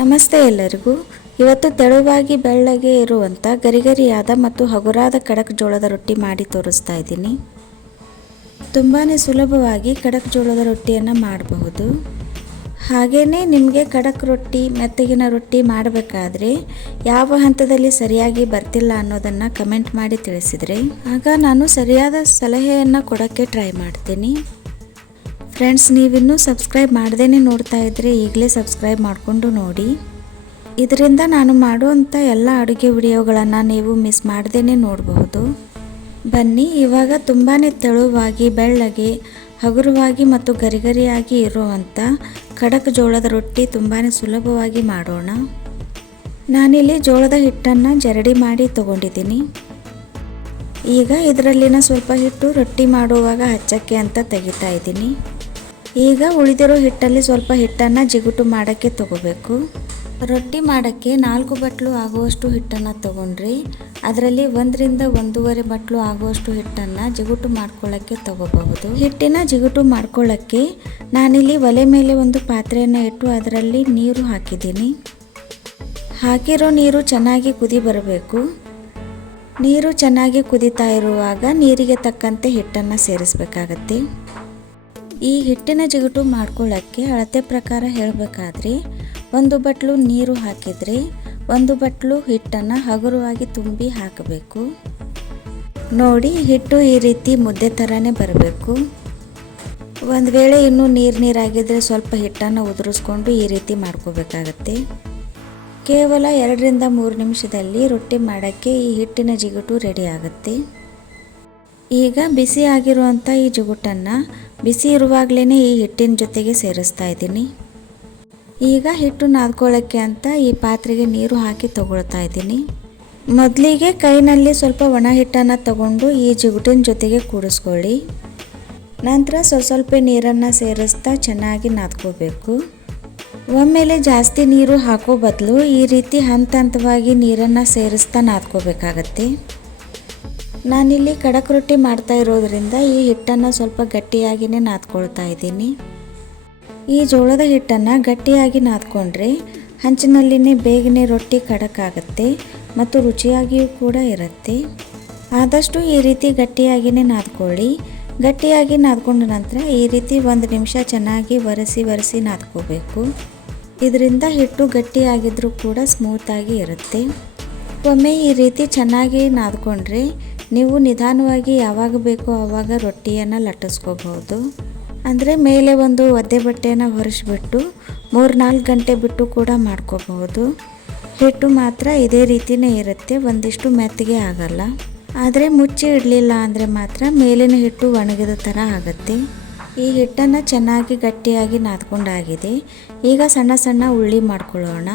ನಮಸ್ತೆ ಎಲ್ಲರಿಗೂ. ಇವತ್ತು ತೆಳುವಾಗಿ ಬೆಳ್ಳಗೆ ಇರುವಂಥ ಗರಿಗರಿಯಾದ ಮತ್ತು ಹಗುರಾದ ಖಡಕ್ ಜೋಳದ ರೊಟ್ಟಿ ಮಾಡಿ ತೋರಿಸ್ತಾ ಇದ್ದೀನಿ. ತುಂಬಾ ಸುಲಭವಾಗಿ ಖಡಕ್ ಜೋಳದ ರೊಟ್ಟಿಯನ್ನು ಮಾಡಬಹುದು. ಹಾಗೆಯೇ ನಿಮಗೆ ಖಡಕ್ ರೊಟ್ಟಿ ಮೆತ್ತಗಿನ ರೊಟ್ಟಿ ಮಾಡಬೇಕಾದ್ರೆ ಯಾವ ಹಂತದಲ್ಲಿ ಸರಿಯಾಗಿ ಬರ್ತಿಲ್ಲ ಅನ್ನೋದನ್ನು ಕಮೆಂಟ್ ಮಾಡಿ ತಿಳಿಸಿದರೆ ಆಗ ನಾನು ಸರಿಯಾದ ಸಲಹೆಯನ್ನು ಕೊಡೋಕ್ಕೆ ಟ್ರೈ ಮಾಡ್ತೀನಿ. ಫ್ರೆಂಡ್ಸ್, ನೀವಿನ್ನೂ ಸಬ್ಸ್ಕ್ರೈಬ್ ಮಾಡ್ದೇ ನೋಡ್ತಾ ಇದ್ದರೆ ಈಗಲೇ ಸಬ್ಸ್ಕ್ರೈಬ್ ಮಾಡಿಕೊಂಡು ನೋಡಿ. ಇದರಿಂದ ನಾನು ಮಾಡುವಂಥ ಎಲ್ಲ ಅಡುಗೆ ವಿಡಿಯೋಗಳನ್ನು ನೀವು ಮಿಸ್ ಮಾಡ್ದೇ ನೋಡಬಹುದು. ಬನ್ನಿ, ಇವಾಗ ತುಂಬಾ ತೆಳುವಾಗಿ ಬೆಳ್ಳಗೆ ಹಗುರವಾಗಿ ಮತ್ತು ಗರಿಗರಿಯಾಗಿ ಇರುವಂಥ ಖಡಕ್ ಜೋಳದ ರೊಟ್ಟಿ ತುಂಬಾ ಸುಲಭವಾಗಿ ಮಾಡೋಣ. ನಾನಿಲ್ಲಿ ಜೋಳದ ಹಿಟ್ಟನ್ನು ಜರಡಿ ಮಾಡಿ ತಗೊಂಡಿದ್ದೀನಿ. ಈಗ ಇದರಲ್ಲಿನ ಸ್ವಲ್ಪ ಹಿಟ್ಟು ರೊಟ್ಟಿ ಮಾಡುವಾಗ ಹಚ್ಚಕ್ಕೆ ಅಂತ ತೆಗಿತಾ ಇದ್ದೀನಿ. ಈಗ ಉಳಿದಿರೋ ಹಿಟ್ಟಲ್ಲಿ ಸ್ವಲ್ಪ ಹಿಟ್ಟನ್ನು ಜಿಗುಟು ಮಾಡೋಕ್ಕೆ ತಗೋಬೇಕು. ರೊಟ್ಟಿ ಮಾಡೋಕ್ಕೆ 4 ಬಟ್ಲು ಆಗುವಷ್ಟು ಹಿಟ್ಟನ್ನು ತಗೊಂಡ್ರಿ ಅದರಲ್ಲಿ 1 ರಿಂದ 1.5 ಬಟ್ಲು ಆಗುವಷ್ಟು ಹಿಟ್ಟನ್ನು ಜಿಗುಟು ಮಾಡ್ಕೊಳ್ಳೋಕ್ಕೆ ತಗೋಬಹುದು. ಹಿಟ್ಟಿನ ಜಿಗುಟು ಮಾಡ್ಕೊಳ್ಳೋಕ್ಕೆ ನಾನಿಲ್ಲಿ ಒಲೆ ಮೇಲೆ ಒಂದು ಪಾತ್ರೆಯನ್ನು ಇಟ್ಟು ಅದರಲ್ಲಿ ನೀರು ಹಾಕಿದ್ದೀನಿ. ಹಾಕಿರೋ ನೀರು ಚೆನ್ನಾಗಿ ಕುದಿ ಬರಬೇಕು. ನೀರು ಚೆನ್ನಾಗಿ ಕುದೀತಾ ಇರುವಾಗ ನೀರಿಗೆ ತಕ್ಕಂತೆ ಹಿಟ್ಟನ್ನು ಸೇರಿಸಬೇಕಾಗತ್ತೆ. ಈ ಹಿಟ್ಟಿನ ಜಿಗುಟು ಮಾಡ್ಕೊಳ್ಳೋಕ್ಕೆ ಅಳತೆ ಪ್ರಕಾರ ಹೇಳಬೇಕಾದ್ರೆ 1 ಬಟ್ಲು ನೀರು ಹಾಕಿದರೆ 1 ಬಟ್ಲು ಹಿಟ್ಟನ್ನು ಹಗುರವಾಗಿ ತುಂಬಿ ಹಾಕಬೇಕು. ನೋಡಿ, ಹಿಟ್ಟು ಈ ರೀತಿ ಮುದ್ದೆ ಥರನೇ ಬರಬೇಕು. ಒಂದು ವೇಳೆ ಇನ್ನೂ ನೀರಾಗಿದ್ದರೆ ಸ್ವಲ್ಪ ಹಿಟ್ಟನ್ನು ಉದುರಿಸ್ಕೊಂಡು ಈ ರೀತಿ ಮಾಡ್ಕೋಬೇಕಾಗತ್ತೆ. ಕೇವಲ 2 ರಿಂದ 3 ನಿಮಿಷದಲ್ಲಿ ರೊಟ್ಟಿ ಮಾಡೋಕ್ಕೆ ಈ ಹಿಟ್ಟಿನ ಜಿಗುಟು ರೆಡಿ ಆಗುತ್ತೆ. ಈಗ ಬಿಸಿ ಆಗಿರುವಂಥ ಈ ಜಿಗುಟನ್ನು ಬಿಸಿ ಇರುವಾಗಲೇ ಈ ಹಿಟ್ಟಿನ ಜೊತೆಗೆ ಸೇರಿಸ್ತಾ ಇದ್ದೀನಿ. ಈಗ ಹಿಟ್ಟು ನಾದ್ಕೊಳ್ಳೋಕ್ಕೆ ಅಂತ ಈ ಪಾತ್ರೆಗೆ ನೀರು ಹಾಕಿ ತಗೊಳ್ತಾ ಇದ್ದೀನಿ. ಮೊದಲಿಗೆ ಕೈನಲ್ಲಿ ಸ್ವಲ್ಪ ಒಣ ಹಿಟ್ಟನ್ನು ತಗೊಂಡು ಈ ಜಿಗುಟಿನ ಜೊತೆಗೆ ಕೂಡಿಸ್ಕೊಳ್ಳಿ. ನಂತರ ಸ್ವಲ್ಪ ನೀರನ್ನು ಸೇರಿಸ್ತಾ ಚೆನ್ನಾಗಿ ನಾದ್ಕೋಬೇಕು. ಒಮ್ಮೆಲೆ ಜಾಸ್ತಿ ನೀರು ಹಾಕೋ ಬದಲು ಈ ರೀತಿ ಹಂತವಾಗಿ ನೀರನ್ನು ಸೇರಿಸ್ತಾ ನಾದ್ಕೋಬೇಕಾಗತ್ತೆ. ನಾನಿಲ್ಲಿ ಖಡಕ್ ರೊಟ್ಟಿ ಮಾಡ್ತಾ ಇರೋದ್ರಿಂದ ಈ ಹಿಟ್ಟನ್ನು ಸ್ವಲ್ಪ ಗಟ್ಟಿಯಾಗಿಯೇ ನಾದ್ಕೊಳ್ತಾ ಇದ್ದೀನಿ. ಈ ಜೋಳದ ಹಿಟ್ಟನ್ನು ಗಟ್ಟಿಯಾಗಿ ನಾದ್ಕೊಂಡ್ರೆ ಹಂಚಿನಲ್ಲಿನೇ ಬೇಗನೆ ರೊಟ್ಟಿ ಖಡಕ್ ಆಗುತ್ತೆ ಮತ್ತು ರುಚಿಯಾಗಿಯೂ ಕೂಡ ಇರುತ್ತೆ. ಆದಷ್ಟು ಈ ರೀತಿ ಗಟ್ಟಿಯಾಗಿಯೇ ನಾದ್ಕೊಳ್ಳಿ. ಗಟ್ಟಿಯಾಗಿ ನಾದ್ಕೊಂಡ ನಂತರ ಈ ರೀತಿ 1 ನಿಮಿಷ ಚೆನ್ನಾಗಿ ಒರೆಸಿ ನಾದ್ಕೋಬೇಕು. ಇದರಿಂದ ಹಿಟ್ಟು ಗಟ್ಟಿಯಾಗಿದ್ರೂ ಕೂಡ ಸ್ಮೂತಾಗಿ ಇರುತ್ತೆ. ಒಮ್ಮೆ ಈ ರೀತಿ ಚೆನ್ನಾಗಿ ನಾದ್ಕೊಂಡ್ರೆ ನೀವು ನಿಧಾನವಾಗಿ ಯಾವಾಗ ಬೇಕೋ ಆವಾಗ ರೊಟ್ಟಿಯನ್ನು ಲಟ್ಟಿಸ್ಕೋಬಹುದು. ಅಂದರೆ ಮೇಲೆ ಒಂದು ಒದ್ದೆ ಬಟ್ಟೆಯನ್ನು ಹೊರಿಸ್ಬಿಟ್ಟು 3-4 ಗಂಟೆ ಬಿಟ್ಟು ಕೂಡ ಮಾಡ್ಕೋಬಹುದು. ಹಿಟ್ಟು ಮಾತ್ರ ಇದೇ ರೀತಿಯೇ ಇರುತ್ತೆ, ಒಂದಿಷ್ಟು ಮೆತ್ತಗೆ ಆಗಲ್ಲ. ಆದರೆ ಮುಚ್ಚಿ ಇಡಲಿಲ್ಲ ಅಂದರೆ ಮಾತ್ರ ಮೇಲಿನ ಹಿಟ್ಟು ಒಣಗಿದ ಥರ ಆಗುತ್ತೆ. ಈ ಹಿಟ್ಟನ್ನು ಚೆನ್ನಾಗಿ ಗಟ್ಟಿಯಾಗಿ ನಾದ್ಕೊಂಡಾಗಿದೆ. ಈಗ ಸಣ್ಣ ಸಣ್ಣ ಉಳ್ಳಿ ಮಾಡ್ಕೊಳ್ಳೋಣ.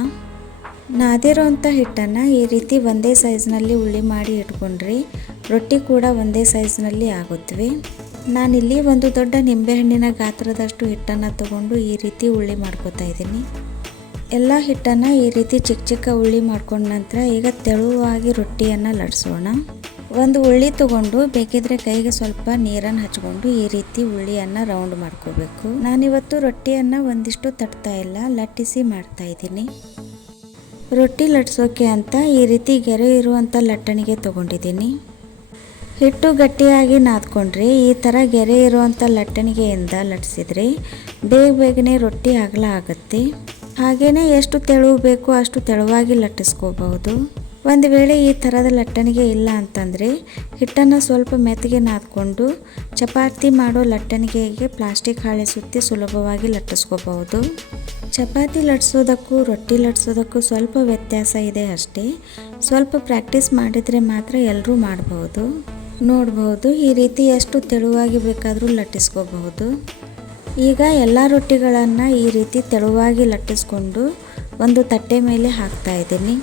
ನಾದಿರೋಂಥ ಹಿಟ್ಟನ್ನು ಈ ರೀತಿ ಒಂದೇ ಸೈಜ್ನಲ್ಲಿ ಉಳ್ಳಿ ಮಾಡಿ ಇಟ್ಕೊಂಡ್ರೆ ರೊಟ್ಟಿ ಕೂಡ ಒಂದೇ ಸೈಜ್ನಲ್ಲಿ ಆಗುತ್ತವೆ. ನಾನಿಲ್ಲಿ ಒಂದು ದೊಡ್ಡ ನಿಂಬೆಹಣ್ಣಿನ ಗಾತ್ರದಷ್ಟು ಹಿಟ್ಟನ್ನು ತಗೊಂಡು ಈ ರೀತಿ ಉಳ್ಳಿ ಮಾಡ್ಕೋತಾ ಇದ್ದೀನಿ. ಎಲ್ಲ ಹಿಟ್ಟನ್ನು ಈ ರೀತಿ ಚಿಕ್ಕ ಉಳ್ಳಿ ಮಾಡ್ಕೊಂಡ ನಂತರ ಈಗ ತೆಳುವಾಗಿ ರೊಟ್ಟಿಯನ್ನು ಲಟ್ಸೋಣ. ಒಂದು ಉಳ್ಳಿ ತಗೊಂಡು ಬೇಕಿದ್ರೆ ಕೈಗೆ ಸ್ವಲ್ಪ ನೀರನ್ನು ಹಚ್ಕೊಂಡು ಈ ರೀತಿ ಉಳ್ಳಿಯನ್ನು ರೌಂಡ್ ಮಾಡ್ಕೋಬೇಕು. ನಾನಿವತ್ತು ರೊಟ್ಟಿಯನ್ನು ಒಂದಿಷ್ಟು ತಟ್ತಾ ಇಲ್ಲ, ಲಟ್ಟಿಸಿ ಮಾಡ್ತಾ ಇದ್ದೀನಿ. ರೊಟ್ಟಿ ಲಟ್ಸೋಕೆ ಅಂತ ಈ ರೀತಿ ಗೆರೆ ಇರುವಂಥ ಲಟ್ಟಣಿಗೆ ತಗೊಂಡಿದ್ದೀನಿ. ಹಿಟ್ಟು ಗಟ್ಟಿಯಾಗಿ ನಾದ್ಕೊಂಡ್ರೆ ಈ ಥರ ಗೆರೆ ಇರುವಂಥ ಲಟ್ಟಣಿಗೆಯಿಂದ ಲಟ್ಸಿದ್ರೆ ಬೇಗನೆ ರೊಟ್ಟಿ ಅಗಲ ಆಗುತ್ತೆ. ಹಾಗೆಯೇ ಎಷ್ಟು ತೆಳು ಬೇಕೋ ಅಷ್ಟು ತೆಳುವಾಗಿ ಲಟ್ಟಿಸ್ಕೋಬಹುದು. ಒಂದು ವೇಳೆ ಈ ಥರದ ಲಟ್ಟಣಿಗೆ ಇಲ್ಲ ಅಂತಂದರೆ ಹಿಟ್ಟನ್ನು ಸ್ವಲ್ಪ ಮೆತ್ತಗೆ ನಾದ್ಕೊಂಡು ಚಪಾತಿ ಮಾಡೋ ಲಟ್ಟಣಿಗೆಗೆ ಪ್ಲಾಸ್ಟಿಕ್ ಹಾಳೆ ಸುತ್ತಿ ಸುಲಭವಾಗಿ ಲಟ್ಟಿಸ್ಕೋಬಹುದು. ಚಪಾತಿ ಲಟ್ಸೋದಕ್ಕೂ ರೊಟ್ಟಿ ಲಟ್ಸೋದಕ್ಕೂ ಸ್ವಲ್ಪ ವ್ಯತ್ಯಾಸ ಇದೆ ಅಷ್ಟೇ. ಸ್ವಲ್ಪ ಪ್ರಾಕ್ಟೀಸ್ ಮಾಡಿದರೆ ಮಾತ್ರ ಎಲ್ಲರೂ ಮಾಡಬಹುದು. ನೋಡಬಹುದು, ಈ ರೀತಿ ಎಷ್ಟು ತೆಳುವಾಗಿ ಬೇಕಾದರೂ ಲಟ್ಟಿಸ್ಕೋಬಹುದು. ಈಗ ಎಲ್ಲ ರೊಟ್ಟಿಗಳನ್ನು ಈ ರೀತಿ ತೆಳುವಾಗಿ ಲಟ್ಟಿಸ್ಕೊಂಡು ಒಂದು ತಟ್ಟೆ ಮೇಲೆ ಹಾಕ್ತಾ ಇದ್ದೀನಿ.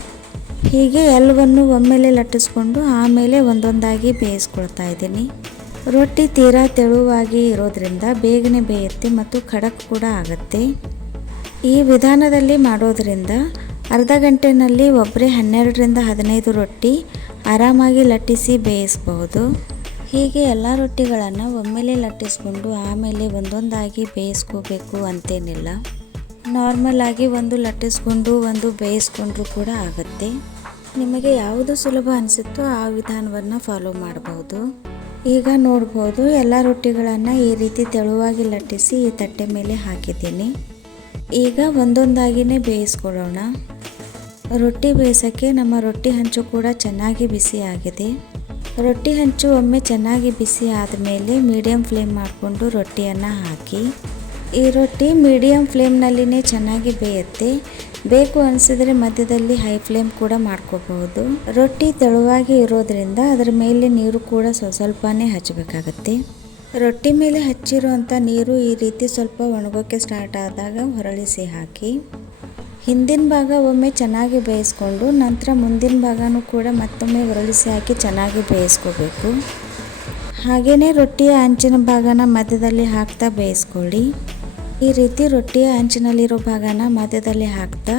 ಹೀಗೆ ಎಲ್ಲವನ್ನು ಒಮ್ಮೆಲೆ ಲಟ್ಟಿಸ್ಕೊಂಡು ಆಮೇಲೆ ಒಂದೊಂದಾಗಿ ಬೇಯಿಸ್ಕೊಳ್ತಾ ಇದ್ದೀನಿ. ರೊಟ್ಟಿ ತೀರಾ ತೆಳುವಾಗಿ ಇರೋದ್ರಿಂದ ಬೇಗನೆ ಬೇಯುತ್ತೆ ಮತ್ತು ಖಡಕ್ ಕೂಡ ಆಗುತ್ತೆ. ಈ ವಿಧಾನದಲ್ಲಿ ಮಾಡೋದ್ರಿಂದ ಅರ್ಧ ಗಂಟೆನಲ್ಲಿ ಒಬ್ಬರೇ 12 ರಿಂದ 15 ರೊಟ್ಟಿ ಆರಾಮಾಗಿ ಲಟ್ಟಿಸಿ ಬೇಯಿಸಬಹುದು. ಹೀಗೆ ಎಲ್ಲ ರೊಟ್ಟಿಗಳನ್ನು ಒಮ್ಮೆಲೆ ಲಟ್ಟಿಸ್ಕೊಂಡು ಆಮೇಲೆ ಒಂದೊಂದಾಗಿ ಬೇಯಿಸ್ಕೋಬೇಕು ಅಂತೇನಿಲ್ಲ. ನಾರ್ಮಲ್ ಆಗಿ ಒಂದು ಲಟ್ಟಿಸ್ಕೊಂಡು ಒಂದು ಬೇಯಿಸ್ಕೊಂಡ್ರೂ ಕೂಡ ಆಗುತ್ತೆ. ನಿಮಗೆ ಯಾವುದು ಸುಲಭ ಅನಿಸುತ್ತೋ ಆ ವಿಧಾನವನ್ನು ಫಾಲೋ ಮಾಡಬಹುದು. ಈಗ ನೋಡ್ಬೋದು ಎಲ್ಲ ರೊಟ್ಟಿಗಳನ್ನು ಈ ರೀತಿ ತೆಳುವಾಗಿ ಲಟ್ಟಿಸಿ ಈ ತಟ್ಟೆ ಮೇಲೆ ಹಾಕಿದ್ದೀನಿ. ಈಗ ಒಂದೊಂದಾಗಿಯೇ ಬೇಯಿಸ್ಕೊಳ್ಳೋಣ. ರೊಟ್ಟಿ ಬೇಯಿಸೋಕ್ಕೆ ನಮ್ಮ ರೊಟ್ಟಿ ಹಂಚು ಕೂಡ ಚೆನ್ನಾಗಿ ಬಿಸಿ ಆಗಿದೆ. ರೊಟ್ಟಿ ಹಂಚು ಒಮ್ಮೆ ಚೆನ್ನಾಗಿ ಬಿಸಿ ಆದಮೇಲೆ ಮೀಡಿಯಮ್ ಫ್ಲೇಮ್ ಮಾಡಿಕೊಂಡು ರೊಟ್ಟಿಯನ್ನು ಹಾಕಿ. ಈ ರೊಟ್ಟಿ ಮೀಡಿಯಮ್ ಫ್ಲೇಮ್ನಲ್ಲಿನೇ ಚೆನ್ನಾಗಿ ಬೇಯುತ್ತೆ. ಬೇಕು ಅನಿಸಿದರೆ ಮಧ್ಯದಲ್ಲಿ ಹೈ ಫ್ಲೇಮ್ ಕೂಡ ಮಾಡ್ಕೋಬಹುದು. ರೊಟ್ಟಿ ತೆಳುವಾಗಿ ಇರೋದ್ರಿಂದ ಅದರ ಮೇಲೆ ನೀರು ಕೂಡ ಸ್ವಲ್ಪನೇ ಹಚ್ಚಬೇಕಾಗತ್ತೆ. ರೊಟ್ಟಿ ಮೇಲೆ ಹಚ್ಚಿರುವಂಥ ನೀರು ಈ ರೀತಿ ಸ್ವಲ್ಪ ಒಣಗೋಕ್ಕೆ ಸ್ಟಾರ್ಟ್ ಆದಾಗ ಹೊರಳಿಸಿ ಹಾಕಿ. ಹಿಂದಿನ ಭಾಗ ಒಮ್ಮೆ ಚೆನ್ನಾಗಿ ಬೇಯಿಸ್ಕೊಂಡು ನಂತರ ಮುಂದಿನ ಭಾಗನೂ ಕೂಡ ಮತ್ತೊಮ್ಮೆ ಹೊರಳಿಸಿ ಹಾಕಿ ಚೆನ್ನಾಗಿ ಬೇಯಿಸ್ಕೋಬೇಕು. ಹಾಗೆಯೇ ರೊಟ್ಟಿಯ ಅಂಚಿನ ಭಾಗನ ಮಧ್ಯದಲ್ಲಿ ಹಾಕ್ತಾ ಬೇಯಿಸ್ಕೊಳ್ಳಿ. ಈ ರೀತಿ ರೊಟ್ಟಿಯ ಅಂಚಿನಲ್ಲಿರೋ ಭಾಗನ ಮಧ್ಯದಲ್ಲಿ ಹಾಕ್ತಾ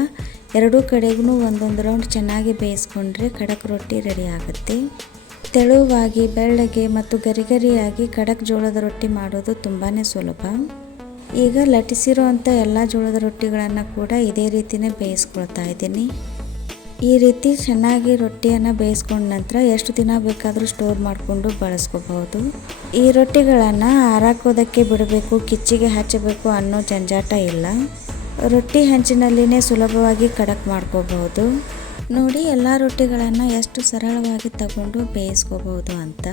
ಎರಡೂ ಕಡೆಗೂ ಒಂದೊಂದು ರೌಂಡ್ ಚೆನ್ನಾಗಿ ಬೇಯಿಸ್ಕೊಂಡ್ರೆ ಖಡಕ್ ರೊಟ್ಟಿ ರೆಡಿ ಆಗುತ್ತೆ. ತೆಳುವಾಗಿ ಬೆಳ್ಳಗೆ ಮತ್ತು ಗರಿಗರಿಯಾಗಿ ಖಡಕ್ ಜೋಳದ ರೊಟ್ಟಿ ಮಾಡೋದು ತುಂಬಾ ಸುಲಭ. ಈಗ ಲಟ್ಟಿಸಿರೋವಂಥ ಎಲ್ಲ ಜೋಳದ ರೊಟ್ಟಿಗಳನ್ನು ಕೂಡ ಇದೇ ರೀತಿಯೇ ಬೇಯಿಸ್ಕೊಳ್ತಾ ಇದ್ದೀನಿ. ಈ ರೀತಿ ಚೆನ್ನಾಗಿ ರೊಟ್ಟಿಯನ್ನು ಬೇಯಿಸ್ಕೊಂಡ ನಂತರ ಎಷ್ಟು ದಿನ ಬೇಕಾದರೂ ಸ್ಟೋರ್ ಮಾಡಿಕೊಂಡು ಬಳಸ್ಕೋಬಹುದು. ಈ ರೊಟ್ಟಿಗಳನ್ನು ಆರಾಕೋದಕ್ಕೆ ಬಿಡಬೇಕು, ಕಿಚ್ಚಿಗೆ ಹಚ್ಚಬೇಕು ಅನ್ನೋ ಜಂಜಾಟ ಇಲ್ಲ. ರೊಟ್ಟಿ ಹಂಚಿನಲ್ಲಿನೇ ಸುಲಭವಾಗಿ ಖಡಕ್ ಮಾಡ್ಕೋಬಹುದು. ನೋಡಿ ಎಲ್ಲ ರೊಟ್ಟಿಗಳನ್ನು ಎಷ್ಟು ಸರಳವಾಗಿ ತಗೊಂಡು ಬೇಯಿಸ್ಕೋಬಹುದು ಅಂತ.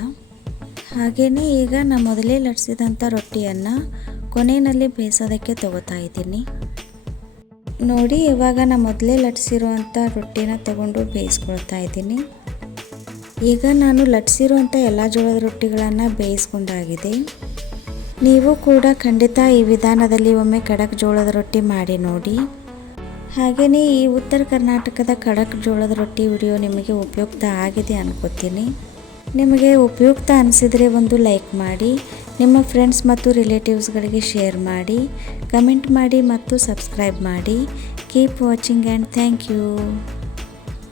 ಹಾಗೆಯೇ ಈಗ ನಾನು ಮೊದಲೇ ಲಟ್ಟಿಸಿದಂಥ ರೊಟ್ಟಿಯನ್ನು ಕೊನೆಯಲ್ಲಿ ಬೇಯಿಸೋದಕ್ಕೆ ತಗೋತಾ ಇದ್ದೀನಿ. ನೋಡಿ ಇವಾಗ ನಾನು ಮೊದಲೇ ಲಟ್ಟಿಸಿರುವಂಥ ರೊಟ್ಟಿನ ತಗೊಂಡು ಬೇಯಿಸ್ಕೊಳ್ತಾ ಇದ್ದೀನಿ. ಈಗ ನಾನು ಲಟ್ಟಿಸಿರುವಂಥ ಎಲ್ಲ ಜೋಳದ ರೊಟ್ಟಿಗಳನ್ನು ಬೇಯಿಸ್ಕೊಂಡಾಗಿದೆ. ನೀವು ಕೂಡ ಖಂಡಿತ ಈ ವಿಧಾನದಲ್ಲಿ ಒಮ್ಮೆ ಖಡಕ್ ಜೋಳದ ರೊಟ್ಟಿ ಮಾಡಿ ನೋಡಿ. ಹಾಗೆಯೇ ಈ ಉತ್ತರ ಕರ್ನಾಟಕದ ಖಡಕ್ ಜೋಳದ ರೊಟ್ಟಿ ವಿಡಿಯೋ ನಿಮಗೆ ಉಪಯುಕ್ತ ಆಗಿದೆ ಅನ್ಕೋತೀನಿ. ನಿಮಗೆ ಉಪಯುಕ್ತ ಅನಿಸಿದರೆ ಒಂದು ಲೈಕ್ ಮಾಡಿ, ನಿಮ್ಮ ಫ್ರೆಂಡ್ಸ್ ಮತ್ತು ರಿಲೇಟಿವ್ಸ್ಗಳಿಗೆ ಶೇರ್ ಮಾಡಿ, ಕಮೆಂಟ್ ಮಾಡಿ ಮತ್ತು ಸಬ್ಸ್ಕ್ರೈಬ್ ಮಾಡಿ. Keep watching and thank you.